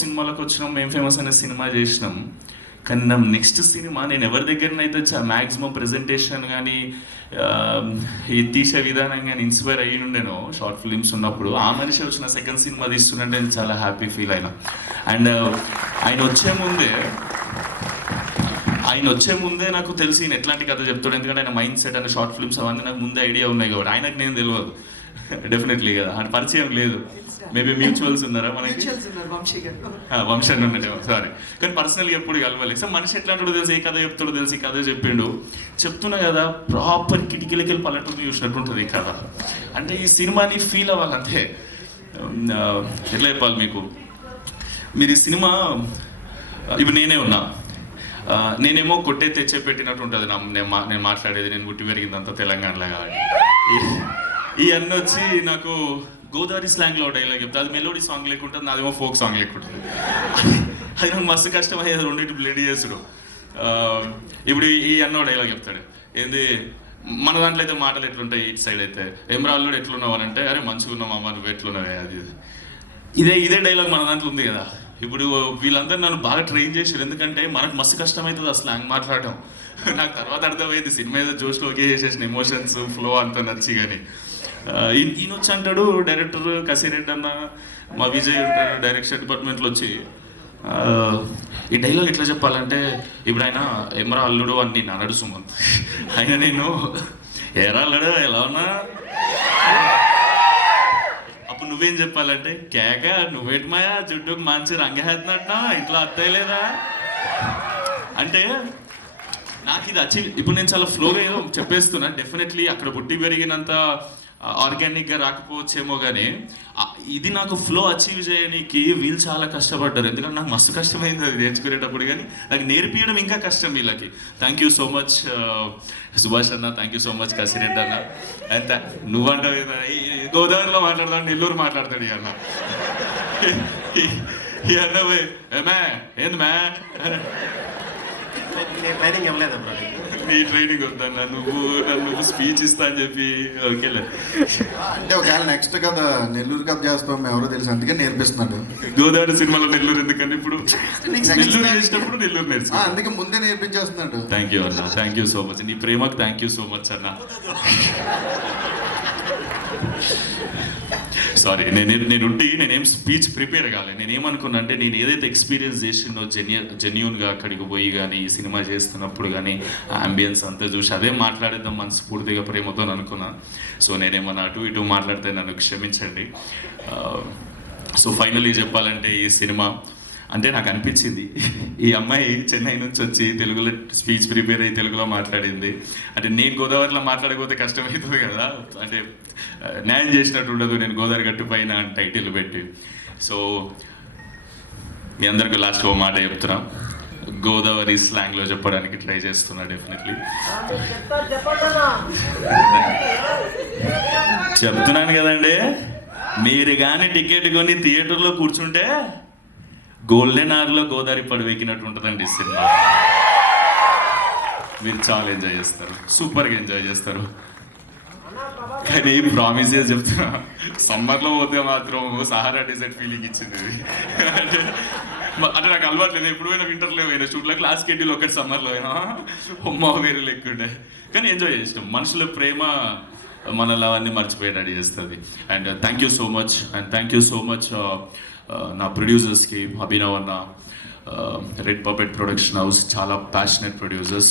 సినిమాలకు వచ్చినాం, మేము ఫేమస్ అనే సినిమా చేసినాం. కానీ నా నెక్స్ట్ సినిమా నేను ఎవరి దగ్గరనైతే మ్యాక్సిమం ప్రెజెంటేషన్ కానీ ఈ తీసే విధానం కానీ ఇన్స్పైర్ అయ్యి ఉండేనో షార్ట్ ఫిలిమ్స్ ఉన్నప్పుడు, ఆ మనిషి వచ్చిన సెకండ్ సినిమా తీస్తుంటే నేను చాలా హ్యాపీ ఫీల్ అయినా. అండ్ ఆయన వచ్చే ముందే నాకు తెలిసి నేను ఎట్లాంటి కథ చెప్తాడు, ఎందుకంటే ఆయన మైండ్ సెట్ అనే షార్ట్ ఫిల్మ్స్ అవన్నీ నాకు ముందే ఐడియా ఉన్నాయి కాబట్టి. ఆయనకు నేను తెలియదు డెఫినెట్లీ కదా, ఆయన పరిచయం లేదు. మేబీ మ్యూచువల్స్ ఉన్నారా మనకి? వంశీ అని ఉన్నట్టు, సారీ. కానీ పర్సనల్గా ఎప్పుడు కలవాలి. సో మనిషి ఎట్లాంటి తెలుసు, ఏ కథ చెప్తాడో తెలుసు, ఈ కథ చెప్పిండు. చెప్తున్నా కదా, ప్రాపర్ కిటికీలకి వెళ్ళి పల్లెటూరు చూసినట్టుంటుంది ఈ కథ. అంటే ఈ సినిమాని ఫీల్ అవ్వాలంటే ఎట్లా చెప్పాలి మీకు, మీరు ఈ సినిమా ఇప్పుడు నేనే ఉన్నా, నేనేమో కొట్టే తెచ్చే పెట్టినట్టు ఉంటుంది నేను మాట్లాడేది. నేను పుట్టి పెరిగిందంతా తెలంగాణలో కాబట్టి ఈ అన్న వచ్చి నాకు గోదావరి స్లాంగ్లో డైలాగ్ చెప్తా. అది మెలోడీ సాంగ్ లేకుంటుంది, నాదేమో ఫోక్ సాంగ్ లేకుంటుంది. అది నాకు మస్తు కష్టమయ్యేది రెండింటి బ్లెడ్ చేసుడు. ఇప్పుడు ఈ అన్న డైలాగ్ చెప్తాడు, ఏంది మన దాంట్లో అయితే మాటలు ఎట్లుంటాయి, ఇటు సైడ్ అయితే ఎమ్రాళ్ళు ఎట్లున్నావు అని అంటే, అరే మంచిగా ఉన్నావు అమ్మ, నువ్వు ఎట్లున్నావే, అది ఇదే డైలాగ్ మన దాంట్లో ఉంది కదా. ఇప్పుడు వీళ్ళందరూ నన్ను బాగా ట్రైన్ చేశారు, ఎందుకంటే మనకు మస్తు కష్టమవుతుంది ఆ స్లాంగ్ మాట్లాడటం. నాకు తర్వాత అర్థమైంది, సినిమా ఏదో జోష్లో ఒకే చేసేసిన ఎమోషన్స్ ఫ్లో అంతా నచ్చి. కానీ ఈయన వచ్చి అంటాడు, డైరెక్టర్ కసిరెడ్డి అన్న, మా విజయ్ ఉంటాడు డైరెక్షన్ డిపార్ట్మెంట్లో వచ్చి, ఈ డైలాగ్ ఎట్లా చెప్పాలంటే, ఇప్పుడు ఆయన ఎమరా అల్లుడు అని నేను అన్నాడు సుమంత్. ఆయన నేను ఎరా అల్లుడు ఎలా ఉన్నా, అప్పుడు నువ్వేం చెప్పాలంటే, కేక నువ్వేటి మాయా జుట్టుకు మంచి రంగేస్తున్నట్ట, ఇట్లా అత్తయ్య లేదా అంటే నాకు ఇది అచీవ్. ఇప్పుడు నేను చాలా ఫ్లోగా ఏదో చెప్పేస్తున్నా. డెఫినెట్లీ అక్కడ పుట్టి పెరిగినంత ఆర్గానిక్గా రాకపోవచ్చేమో, కానీ ఇది నాకు ఫ్లో అచీవ్ చేయడానికి వీళ్ళు చాలా కష్టపడ్డారు. ఎందుకంటే నాకు మస్తు కష్టమైంది అది నేర్చుకునేటప్పుడు, కానీ నాకు నేర్పించడం ఇంకా కష్టం వీళ్ళకి. Thank you so much Subhash అన్న, thank you so much Kasireddy అన్న. అండ్ నువ్వంటావు గోదావరిలో మాట్లాడతాడు, నెల్లూరు మాట్లాడతాడు ఈ అన్న. ఈ అన్న పోయి ఏమే ఏంది మ్యా ట్రైనింగ్ ఇవ్వలేదు, నీ ట్రైనింగ్ వద్దన్నా, నువ్వు స్పీచ్ ఇస్తా అని చెప్పి ఓకేలే. అంటే ఒకవేళ నెక్స్ట్ కథ నెల్లూరు కథ చేస్తాం ఎవరో తెలుసు, అందుకే నేర్పిస్తున్నాడు. గోదావరి సినిమాలో నెల్లూరు ఎందుకని, ఇప్పుడు నెల్లూరు చేసినప్పుడు నెల్లూరు నేర్చు, అందుకే ముందే నేర్పించేస్తున్నాడు. థ్యాంక్ యూ అన్న, థ్యాంక్ యూ సో మచ్. నీ ప్రేమకు థ్యాంక్ యూ సో మచ్ అన్న. సారీ, నేనేం స్పీచ్ ప్రిపేర్ కాలేదు. నేనేమనుకున్నా అంటే, నేను ఏదైతే ఎక్స్పీరియన్స్ చేసిందో జెన్యూన్గా అక్కడికి పోయి కానీ ఈ సినిమా చేస్తున్నప్పుడు కానీ అంబియన్స్ అంతా చూసి అదే మాట్లాడేద్దాం మనస్ఫూర్తిగా ప్రేమతో అనుకున్నా. సో నేనేమన్నా అటు ఇటు మాట్లాడితే నన్ను క్షమించండి. సో ఫైనలీ చెప్పాలంటే, ఈ సినిమా అంటే నాకు అనిపించింది, ఈ అమ్మాయి చెన్నై నుంచి వచ్చి తెలుగులో స్పీచ్ ప్రిపేర్ అయ్యి తెలుగులో మాట్లాడింది. అంటే నేను గోదావరిలో మాట్లాడకపోతే కష్టమవుతుంది కదా, అంటే న్యాయం చేసినట్టు ఉండదు నేను గోదావరి గట్టు పైన టైటిల్ పెట్టి. సో మీ అందరికీ లాస్ట్ ఓ మాట చెప్తున్నా, గోదావరి స్లాంగ్లో చెప్పడానికి ట్రై చేస్తున్నా. డెఫినెట్లీ చెప్తున్నాను కదండి, మీరు కానీ టికెట్ కొని థియేటర్లో కూర్చుంటే గోల్డెన్ అవర్లో గోదావరి పడవెక్కినట్టు ఉంటుందండి ఈ సినిమా. మీరు చాలా ఎంజాయ్ చేస్తారు, సూపర్గా ఎంజాయ్ చేస్తారు. కానీ ప్రామిస్ చేసి చెప్తున్నా, సమ్మర్లో పోతే మాత్రం సహారా డెజర్ట్ ఫీలింగ్ ఇచ్చింది. అంటే నాకు అలవాటు లేదు, ఎప్పుడు పోయినా వింటర్లో పోయినా షూట్లో క్లాస్ కెడ్యూల్ ఒకటి సమ్మర్లో అయినా అమ్మ వేరే లెక్కుండే. కానీ ఎంజాయ్ చేసినాం. మనుషుల ప్రేమ మనల్ని అవన్నీ మర్చిపోయేటట్టు చేస్తుంది. And thank you so much, and thank you so much నా ప్రొడ్యూసర్స్కి, అభినవ్ అన్న, రెడ్ పపెట్ ప్రొడక్షన్ హౌస్, చాలా ప్యాషనెట్ ప్రొడ్యూసర్స్.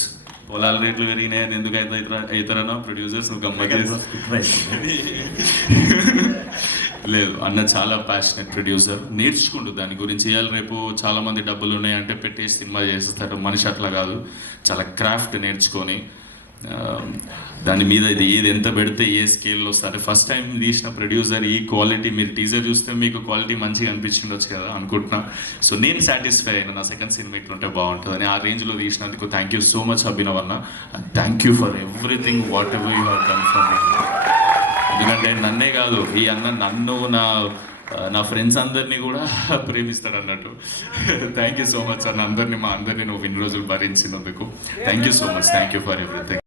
పొలాల రేట్లు పెరిగినాయని ఎందుకు అవుతారన్నా ప్రొడ్యూసర్స్, నువ్వు గమ్మగా లేదు అన్న, చాలా ప్యాషనెట్ ప్రొడ్యూసర్. నేర్చుకుంటూ దాని గురించి ఇవాళ రేపు చాలామంది డబ్బులు ఉన్నాయంటే పెట్టేసి సినిమా చేస్తారు. మనిషి అట్లా కాదు, చాలా క్రాఫ్ట్ నేర్చుకొని దాని మీద ఇది ఏది ఎంత పెడితే ఏ స్కేల్లో సరే. ఫస్ట్ టైం తీసిన ప్రొడ్యూసర్ ఈ క్వాలిటీ, మీరు టీజర్ చూస్తే మీకు క్వాలిటీ మంచిగా అనిపించిండొచ్చు కదా అనుకుంటున్నా. సో నేను సాటిస్ఫై అయినా, నా సెకండ్ సినిమా ఇట్లుంటే బాగుంటుందని ఆ రేంజ్లో తీసినందుకు thank you so much Abhinav అన్న. Thank you for everything whatever you have done for me. ఎందుకంటే నన్నే కాదు, ఈ అన్న నన్ను నా ఫ్రెండ్స్ అందరినీ కూడా ప్రేమిస్తాడు అన్నట్టు. థ్యాంక్ యూ సో మచ్ అన్న, మా అందరినీ నువ్వు ఇన్ని రోజులు భరించినందుకు thank you so much. Thank you for everything.